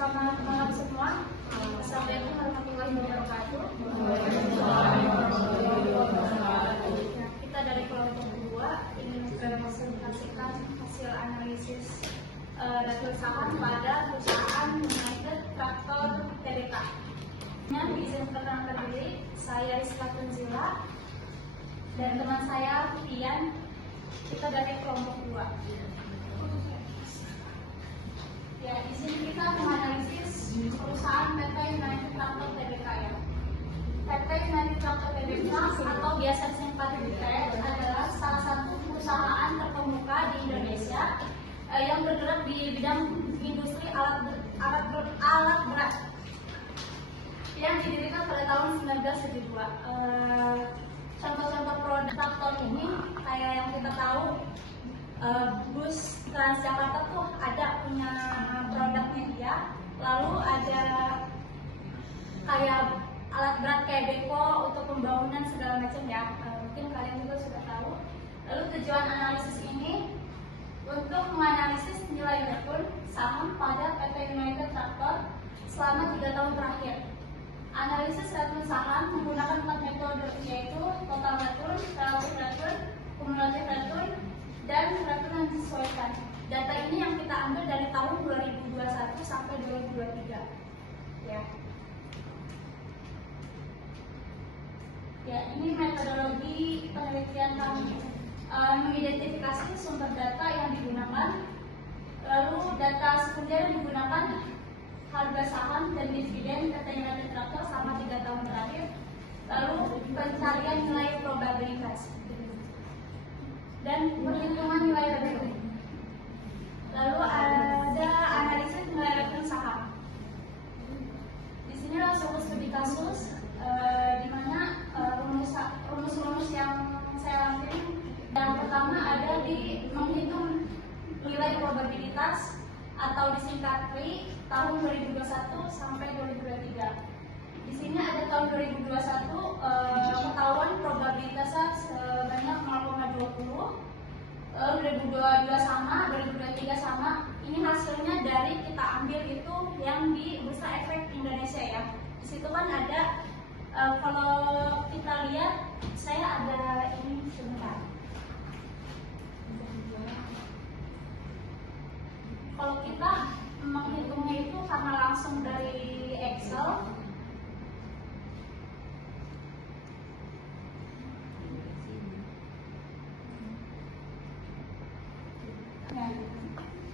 Selamat malam semua. Assalamualaikum warahmatullahi wabarakatuh. Kita dari kelompok 2 ingin mempresentasikan hasil analisis data saham pada perusahaan United Tractor Tbk. Izin perkenalkan diri, saya Rizka Tunzila dan teman saya Fian. Kita dari kelompok 2. Ya, di sini kita menganalisis perusahaan PT United Tractor Tbk ya. PT United Tractor Tbk atau biasa disingkat UT adalah salah satu perusahaan terkemuka di Indonesia yang bergerak di bidang industri alat berat yang didirikan pada tahun 1972. Contoh-contoh produk traktor ini kayak yang kita tahu, bus Transjakarta tuh ada punya produknya dia, lalu ada kayak alat berat kayak beko untuk pembangunan segala macam ya. Mungkin kalian juga sudah tahu. Lalu tujuan analisis ini untuk menganalisis nilai return saham pada PT United Tractor selama 3 tahun terakhir. Analisis return saham menggunakan 4 metode, yaitu total return, relative return, cumulative return, dan return yang disesuaikan. Data ini yang kita ambil dari tahun 2021 sampai 2023. Ya, ini metodologi penelitian kami. Mengidentifikasi sumber data yang digunakan, lalu data sekunder yang digunakan, harga saham dan dividen PT United Tractor selama 3 tahun terakhir, lalu pencarian nilai probabilitas dan perhitungan nilai return. Lalu ada analisis nilai return saham. Di sini langsung ke studi kasus, di mana rumus-rumus yang saya lakukan. Yang pertama ada di menghitung nilai probabilitas atau disingkat RI tahun 2021 sampai 2023. Di sini ada tahun 2021 ketahuan probabilitasnya sebanyak 0,20. 2022 sama, 2023 sama. Ini hasilnya dari kita ambil itu yang di Bursa Efek Indonesia ya. Di situ kan ada kalau kita lihat, saya ada ini sebentar. Kalau kita menghitungnya itu karena langsung dari Excel,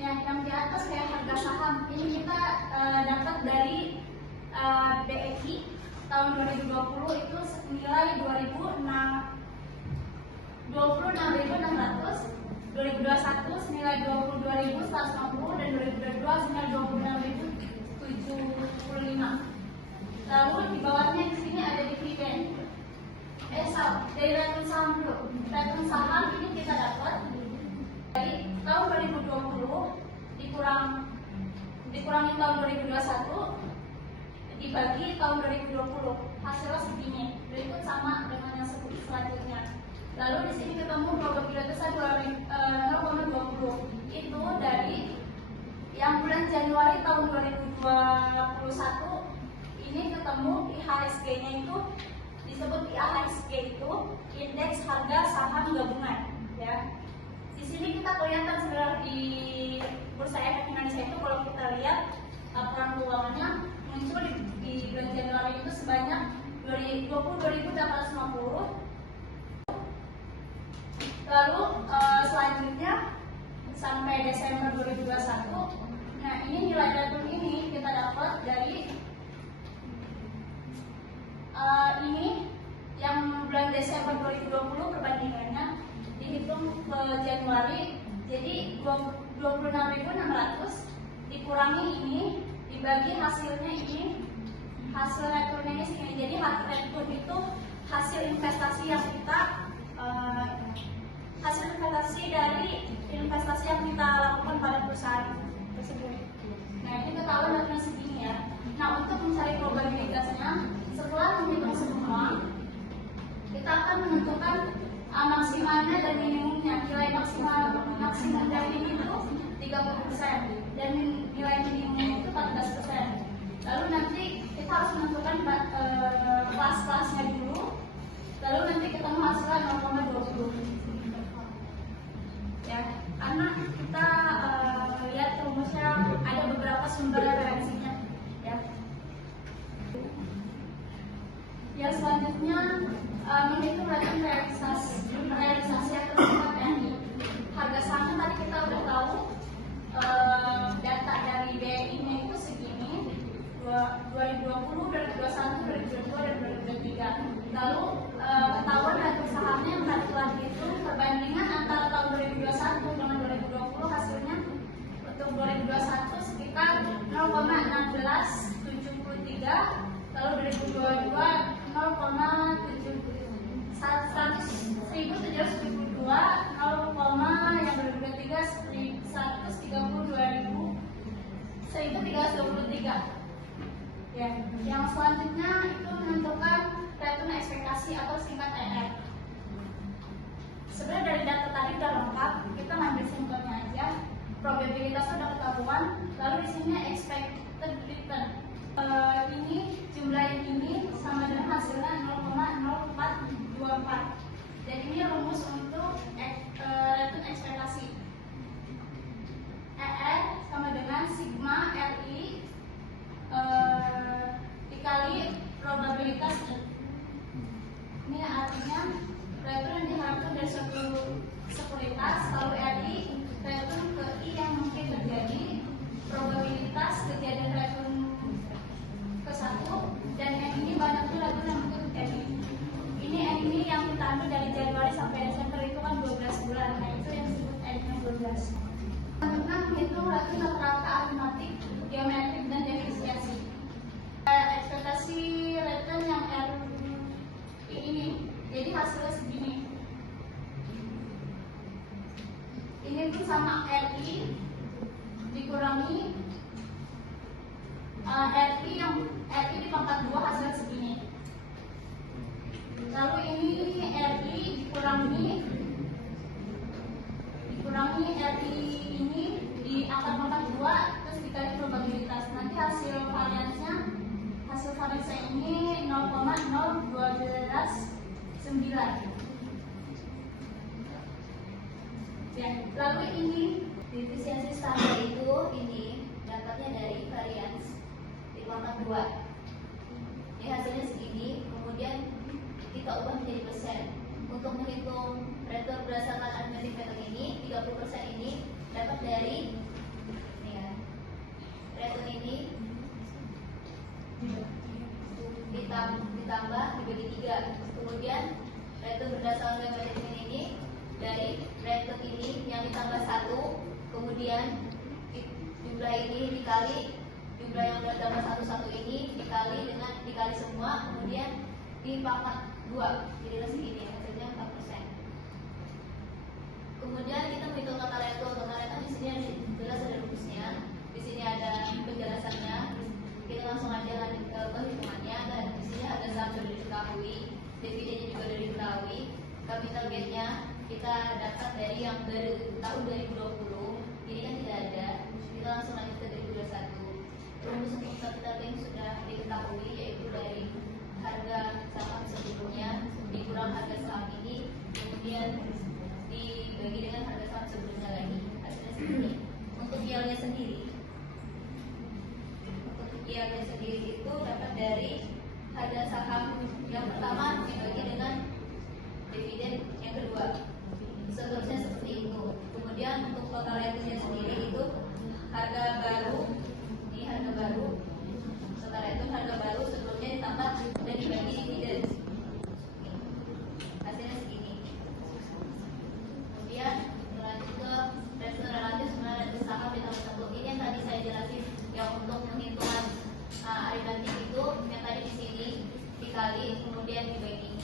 yang di atas kayak harga saham ini kita dapat dari BEI tahun 2020 itu nilai 26.600, 2021 senilai 22.150 dan 2022 senilai 26.075. Lalu di bawahnya di sini ada dividen. Dari return saham dulu. Return saham ini kita dapat dari tahun 2020 dikurangi tahun 2021 dibagi tahun 2020, hasilnya segini. Berikut sama dengan yang selanjutnya. Lalu di sini ketemu probabilitasnya 0,20. Itu dari yang bulan Januari tahun 2021 ini ketemu IHSG-nya itu disebut IHSG itu indeks harga saham gabungan ya. Di sini kita kelihatan sebenarnya di Bursa Efek Indonesia itu kalau kita lihat laporan keuangannya muncul di bulan Januari itu sebanyak 22.850. Lalu selanjutnya sampai Desember 2021. Nah, ini nilai return ini kita dapat dari ini yang bulan Desember 2020 perbandingannya dihitung ke Januari, jadi 26.600 dikurangi ini dibagi hasilnya ini, hasil returnnya ini segini. Jadi hasil return itu hasil investasi yang kita hasil investasi dari investasi yang kita lakukan pada perusahaan tersebut. Nah, ini ketahuan datanya segini ya. Nah, untuk mencari probabilitasnya, setelah menghitung semua, kita akan menentukan maksimalnya dan minimumnya. Nilai maksimum dari ini itu 30% dan nilai minimumnya itu 14%. menghitung return realisasi atas sifat NI. Harga sahamnya tadi kita udah tahu, data dari BNI-nya itu segini, 2020, 2021, 2022, dan 2023. Lalu ketahuan harga sahamnya yang balik lagi itu perbandingan antara tahun 2021 dengan 2020 hasilnya. Untuk 2021 sekitar 0,1673, lalu 2022 1.772, 0, yang 2023 132.323. Ya, yang selanjutnya itu menentukan return ekspektasi atau singkat ER. Sebenarnya dari data tadi udah lengkap, kita ngambil simpelnya aja. Probabilitasnya udah ketahuan, lalu di sini expected return. Ini jumlah ini sama dengan hasilnya 0,0424. Dan ini rumus untuk return ekspektasi. ER sama dengan sigma RI dikali probabilitas. Ini artinya return yang diharapkan dari suatu sekuritas, lalu RI return ke I yang mungkin terjadi, probabilitas kejadian return ke 1, dan N ini banyaknya return yang mungkin terjadi. Ini N ini yang kita ambil dari Januari sampai Desember, itu kan 12 bulan, nah itu yang disebut N-nya 12. Selanjutnya menghitung return rata-rata aritmatik, geometrik, dan defisiensi. Ekspektasi return yang R ini, jadi hasilnya segini. Ini tuh sama RI dikurangi RI di pangkat 2 hasilnya segini. Lalu ini RI dikurangi RI ini di angka pangkat 2 terus dikali probabilitas. Nanti hasil variansnya ini 0,0219. Ya, lalu ini defisiensi standar itu ini dapatnya dari varians di pangkat 2. Ini hasilnya segini, kemudian kita ubah menjadi persen. Untuk menghitung return berdasarkan arithmetic method ini, 30% ini dapat dari ini kan, return ini ditambah dibagi 3. Kemudian return berdasarkan arithmetic method ini dari return ini yang ditambah 1, kemudian jumlah ini dikali jumlah yang bertambah 1 ini dikali semua, kemudian di pangkat 2, jadi segini hasilnya 4%. Kemudian kita menghitung total return. Total return di sini ada jelas ada rumusnya, di sini ada penjelasannya. Kita langsung aja lanjut ke perhitungannya. Dan di sini harga saham sudah diketahui, dividennya juga sudah diketahui, capital gainnya kita dapat dari yang dari tahun 2020, ini kan tidak ada. Kita langsung lanjut ke 2021. Rumus untuk capital gain sudah diketahui, yaitu dari harga saham sebelumnya dikurang harga saham ini, kemudian dibagi dengan harga saham sebelumnya lagi, hasilnya segini. Untuk yield-nya sendiri itu dapat dari harga saham yang pertama dibagi dengan dividen yang kedua, seterusnya seperti itu. Kemudian untuk total return-nya sendiri itu harga baru, ini harga baru, total return harga baru sebelumnya ditambah dan dibagi dividen, hasilnya segini. Kemudian lanjut ke return relatif sebenarnya return saham ditambah 1. Ini yang tadi saya jelasin, yang untuk penghitungan aritmatik itu yang tadi di sini dikali kemudian dibagi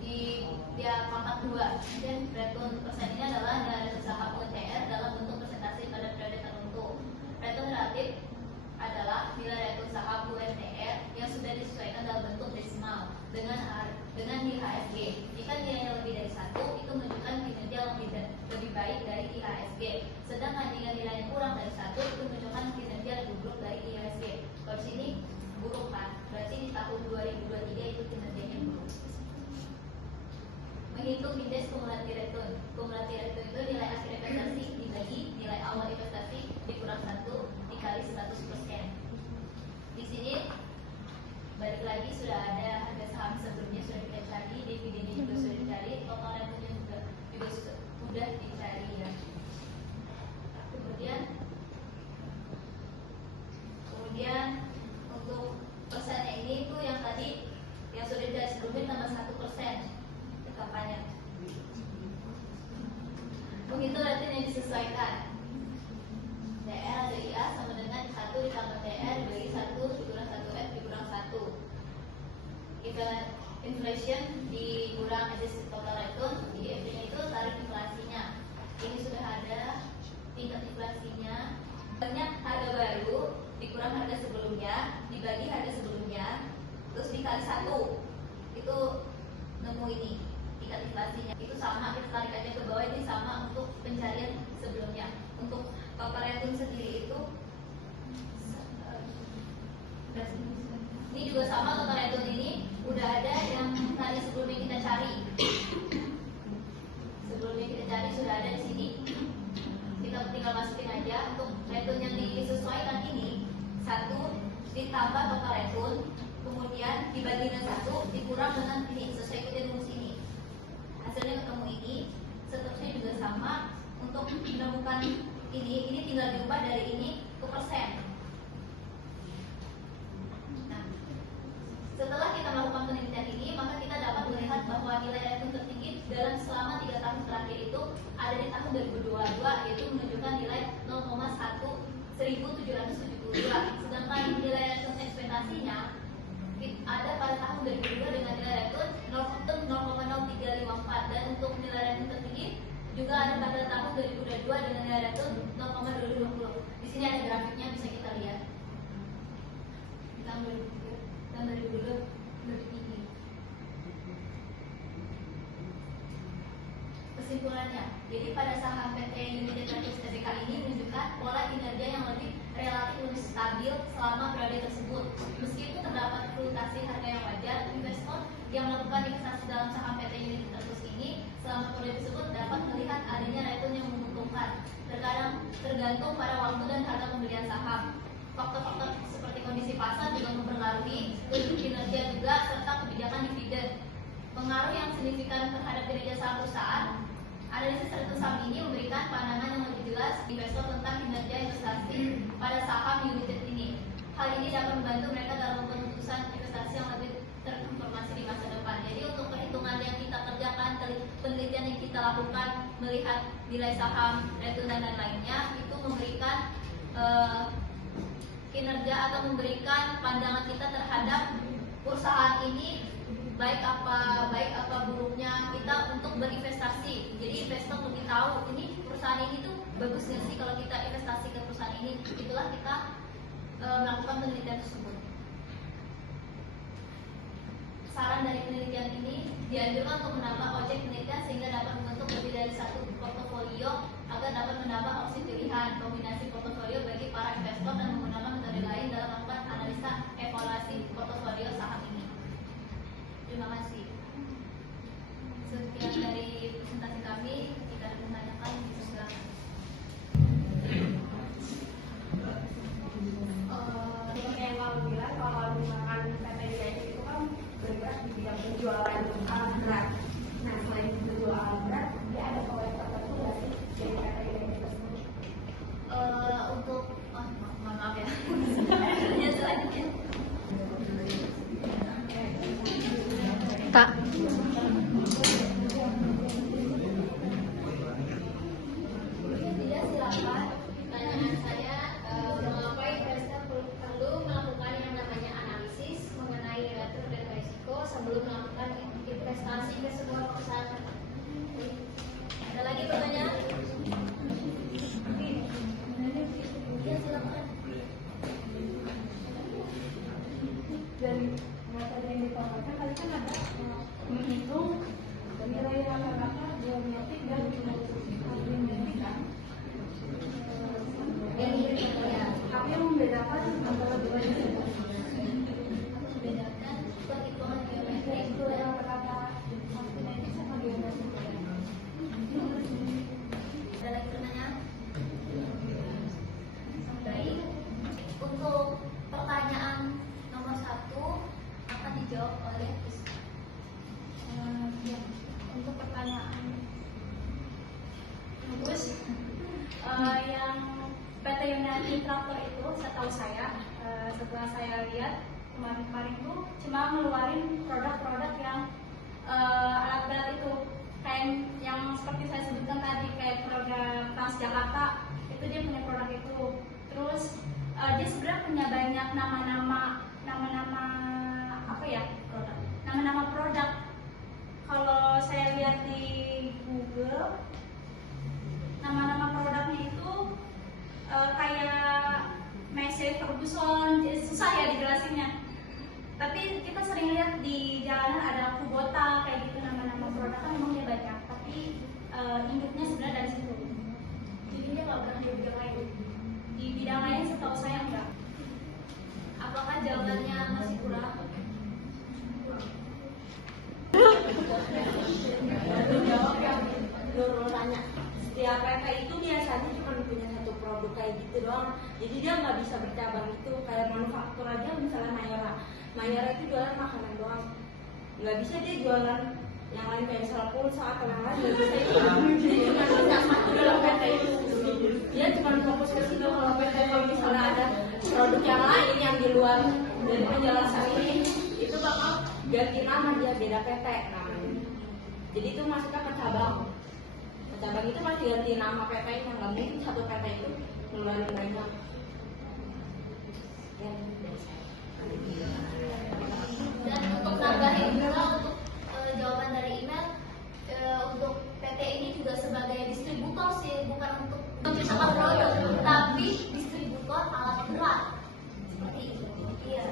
di pangkat 2. Dan return persen ini adalah dari saham UTR dalam bentuk persentase pada periode tertentu. Return relatif adalah nilai return saham UMTR yang sudah disesuaikan dalam bentuk desimal dengan IHSG. Jika nilainya lebih dari 1, itu menunjukkan kinerja lebih baik dari IHSG. Sedangkan jika nilainya kurang dari 1, itu menunjukkan kinerja lebih buruk dari IHSG. Kalau di sini buruk kan, berarti di tahun 2023 itu kinerjanya buruk. Menghitung indeks kumulatif return. Kumulatif return itu nilai akhir investasi dibagi nilai awal investasi dikurang 1 dikali 100%. Di sini balik lagi sudah ada harga saham sebelumnya tekapannya. Menghitung retin yang disesuaikan. DR atau IA sama dengan 1 ditambah TR bagi 1 dikurang 1F dikurang 1. Kita inflation dikurang adjusted total return, di FD-nya itu tarif inflasinya. Ini sudah ada tingkat inflasinya. Banyak harga baru dikurang harga sebelumnya, dibagi harga sebelumnya, terus dikali 1. Itu nemu ini tingkat inflasinya. Itu sama, kita tarik aja ke bawah, ini sama untuk pencarian sebelumnya. Untuk total return sendiri itu ini juga sama, total return ini udah ada yang tadi sebelumnya kita cari. Sebelumnya kita cari sudah ada di sini. Kita tinggal masukin aja. Untuk return yang disesuaikan ini 1 ditambah total return, kemudian dibagi dengan 1 dikurang dengan ini, sesuai ikutin rumus ini. Hasilnya ketemu ini. Seterusnya juga sama. Untuk menemukan ini tinggal diubah dari ini ke persen. Nah, setelah kita melakukan penelitian ini, maka kita dapat melihat bahwa nilai return tertinggi dalam selama 3 tahun terakhir itu ada di tahun 2022, yaitu menunjukkan nilai 0,1772. Sedangkan nilai return ekspektasinya ada pada tahun 2002 dengan nilai return 0,0354, dan untuk nilai return tertinggi juga ada pada tahun 2022 dengan nilai return 0,2220. Di sini ada grafiknya, bisa kita lihat. Di tahun 2022 lebih tinggi. Kesimpulannya, jadi pada saham PT United Tractors Tbk ini menunjukkan pola kinerja yang relatif lebih stabil selama periode tersebut. Meskipun terdapat fluktuasi harga yang wajar, investor yang melakukan investasi dalam saham PT United Tractors ini selama periode tersebut dapat melihat adanya return yang menguntungkan. Terkadang tergantung pada waktu dan harga pembelian saham. Faktor-faktor seperti kondisi pasar juga mempengaruhi kinerja juga, serta kebijakan dividen. Pengaruh yang signifikan terhadap kinerja saham perusahaan. Analisis return saham ini memberikan pandangan yang lebih jelas investor tentang kinerja investasi pada saham United ini. Hal ini dapat membantu mereka dalam keputusan investasi yang lebih terinformasi di masa depan. Jadi untuk perhitungan yang kita kerjakan, penelitian yang kita lakukan, melihat nilai saham, return dan lainnya, itu memberikan kinerja atau memberikan pandangan kita terhadap perusahaan ini baik apa buruknya kita untuk berinvestasi. Jadi investor lebih tahu ini perusahaan ini tuh bagus nggak sih kalau kita investasi ke perusahaan ini. Itulah kita melakukan penelitian tersebut. Saran dari penelitian ini dianjurkan untuk menambah objek penelitian sehingga dapat membentuk lebih dari satu portofolio agar dapat menambah opsi pilihan kombinasi portofolio bagi para investor dan menggunakan metode lain dalam melakukan analisa evaluasi portofolio saham ini. Terima kasih. Sekian dari presentasi kami. Jika ada pertanyaan, silakan. Seperti yang kamu bilang, kalau misalkan PT United itu kan bergerak di bidang penjualan alat berat. Nah, selain penjualan alat berat, dia ada proyek tertentu nggak sih dari PT United tersebut? Untuk maaf ya. Ya selanjutnya. Tak. Tidak, silakan. Pertanyaan saya, mengapa investor perlu melakukan yang namanya analisis mengenai return dan risiko sebelum melakukan investasi ke sebuah perusahaan? Ada lagi pertanyaan? Ya, silakan. Dari metode yang ditawarkan tadi kan ada menghitung nilai rata-rata geometrik dan trigonometrik kan. Tapi yang membedakan antara keduanya itu Membedakan perhitungan geometrik itu rata-rata asimetrik sama geometrik. Ada lagi pertanyaan? Baik. Untuk pertanyaan nomor 1 akan dijawab oleh Ya, untuk pertanyaan bagus, yang PT United Tractor itu setahu saya, setelah saya lihat kemarin-kemarin itu cuma ngeluarin produk-produk yang alat berat itu kayak yang seperti saya sebutkan tadi, kayak program Transjakarta itu dia punya produk itu. Terus dia sebenarnya punya banyak nama-nama apa ya, nama-nama produk. Kalau saya lihat di Google, nama-nama produknya itu kayak Massey Ferguson, susah ya dijelasinnya. Tapi kita sering lihat di jalanan ada Kubota kayak gitu, nama-nama produk kan memang dia banyak. Tapi induknya sebenarnya dari situ. Jadi dia nggak pernah di bidang lain. Di bidang lain setahu saya enggak. Apakah jawabannya masih kurang? Jawab yang Nurul tanya. Setiap PT itu biasanya cuma punya satu produk kayak gitu doang. Jadi dia nggak bisa bercabang itu. Kayak manufaktur aja misalnya Mayora itu jualan makanan doang. Nggak bisa dia jualan yang lain kayak misalnya pulsa atau yang lain. Nggak bisa itu. Dia cuma punya satu dalam PT itu. Dia cuma fokus ke situ. Kalau PT kalau misalnya ada produk yang lain yang di luar dari penjelasan ini, itu bakal ganti nama, dia beda PT namanya. Jadi itu masuknya ke cabang. Cabang itu masih ganti nama PT yang nggak mungkin satu PT itu ngeluarin banyak. Ya, dari saya. Dan untuk nambahin juga untuk jawaban dari email, untuk PT ini juga sebagai distributor sih, bukan untuk menciptakan produk, tapi distributor alat berat seperti itu. Iya.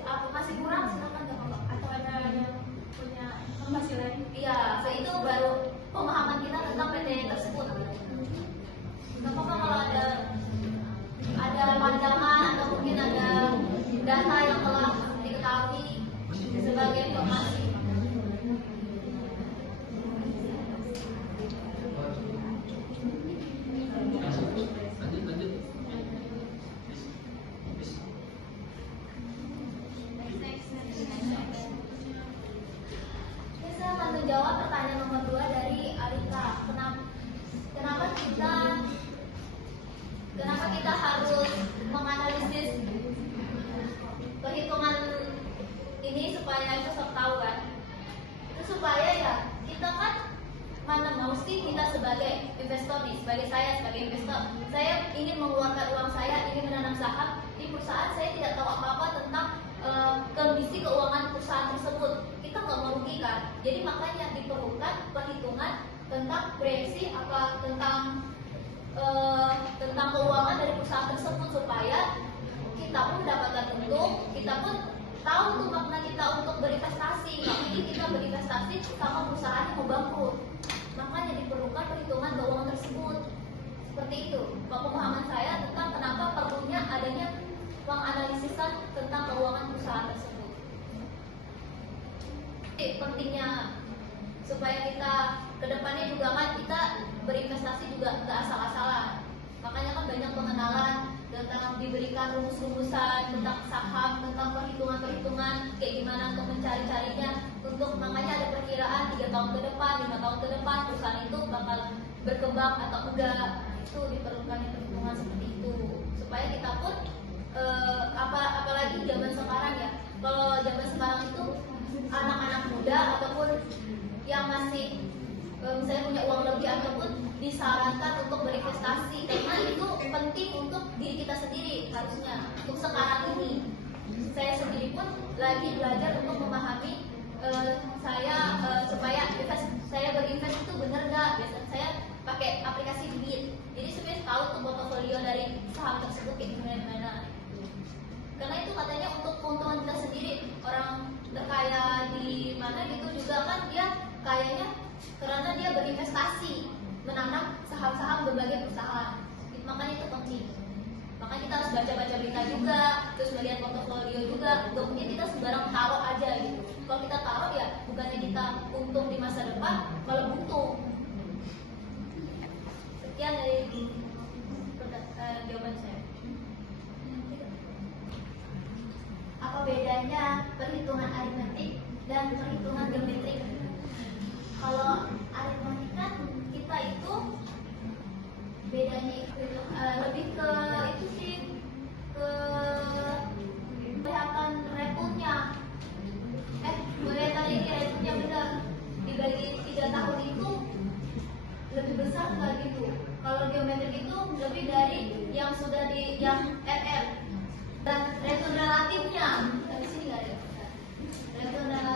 Apa masih kurang? Silakan Bapak. Atau ada yang punya informasi lain? Iya, itu baru pemahaman kita tentang PT tersebut. Gak apa-apa kalau ada pandangan atau mungkin ada data yang telah diketahui sebagai informasi. Ini saya akan menjawab pertanyaan nomor 2 dari Arika. Kenapa kita harus menganalisis perhitungan ini supaya kita tahu kan? Itu supaya ya kita kan mana mau sih kita sebagai investor nih, sebagai investor, saya ingin mengeluarkan uang saya, ingin menanam saham di perusahaan, saya tidak tahu apa-apa tentang kondisi keuangan perusahaan tersebut. Kita nggak merugikan. Jadi makanya diperlukan perhitungan tentang proyeksi apa tentang keuangan dari perusahaan tersebut supaya kita pun mendapatkan untung, kita pun tahu tuh makna kita untuk berinvestasi. Jadi kita berinvestasi sama perusahaan yang mau bangkrut. Makanya diperlukan perhitungan keuangan tersebut. Seperti itu. Pemahaman saya tentang kenapa perlunya adanya penganalisisan tentang keuangan perusahaan tersebut. Jadi, pentingnya supaya kita kedepannya juga kan kita berinvestasi juga nggak asal-asalan. Makanya kan banyak pengenalan tentang diberikan rumus-rumusan tentang saham, tentang perhitungan-perhitungan kayak gimana untuk mencari-carinya. Untuk makanya ada perkiraan 3 tahun ke depan, 5 tahun ke depan perusahaan itu bakal berkembang atau enggak. Itu diperlukan perhitungan seperti itu supaya kita pun apalagi zaman sekarang ya. Kalau zaman sekarang itu anak-anak muda ataupun yang masih misalnya punya uang lebih ataupun disarankan untuk berinvestasi karena itu penting untuk diri kita sendiri harusnya untuk sekarang ini. Saya sendiri pun lagi belajar untuk memahami supaya saya berinvest itu benar nggak. Biasanya saya pakai aplikasi Bit, jadi sebenarnya tahu tuh portofolio dari saham tersebut kayak gimana. Karena itu katanya untuk keuntungan kita sendiri. Orang terkaya di mana gitu juga kan dia kayaknya karena dia berinvestasi menanam saham-saham berbagai perusahaan. Makanya itu penting. Makanya kita harus baca-baca berita juga, terus melihat portofolio juga. Untuk mungkin kita sembarang taruh aja gitu. Kalau kita taruh ya bukannya kita untung di masa depan, malah buntung. Sekian dari jawaban saya. Apa bedanya perhitungan aritmetik dan perhitungan geometrik? Kalau aritmetik kan kita itu bedanya itu lebih ke itu sih ke kelihatan reputnya kelihatan ini reputnya benar. Kalau geometrik itu lebih dari yang sudah di yang RR dan return relatifnya. Tapi sini nggak ada. Return relatif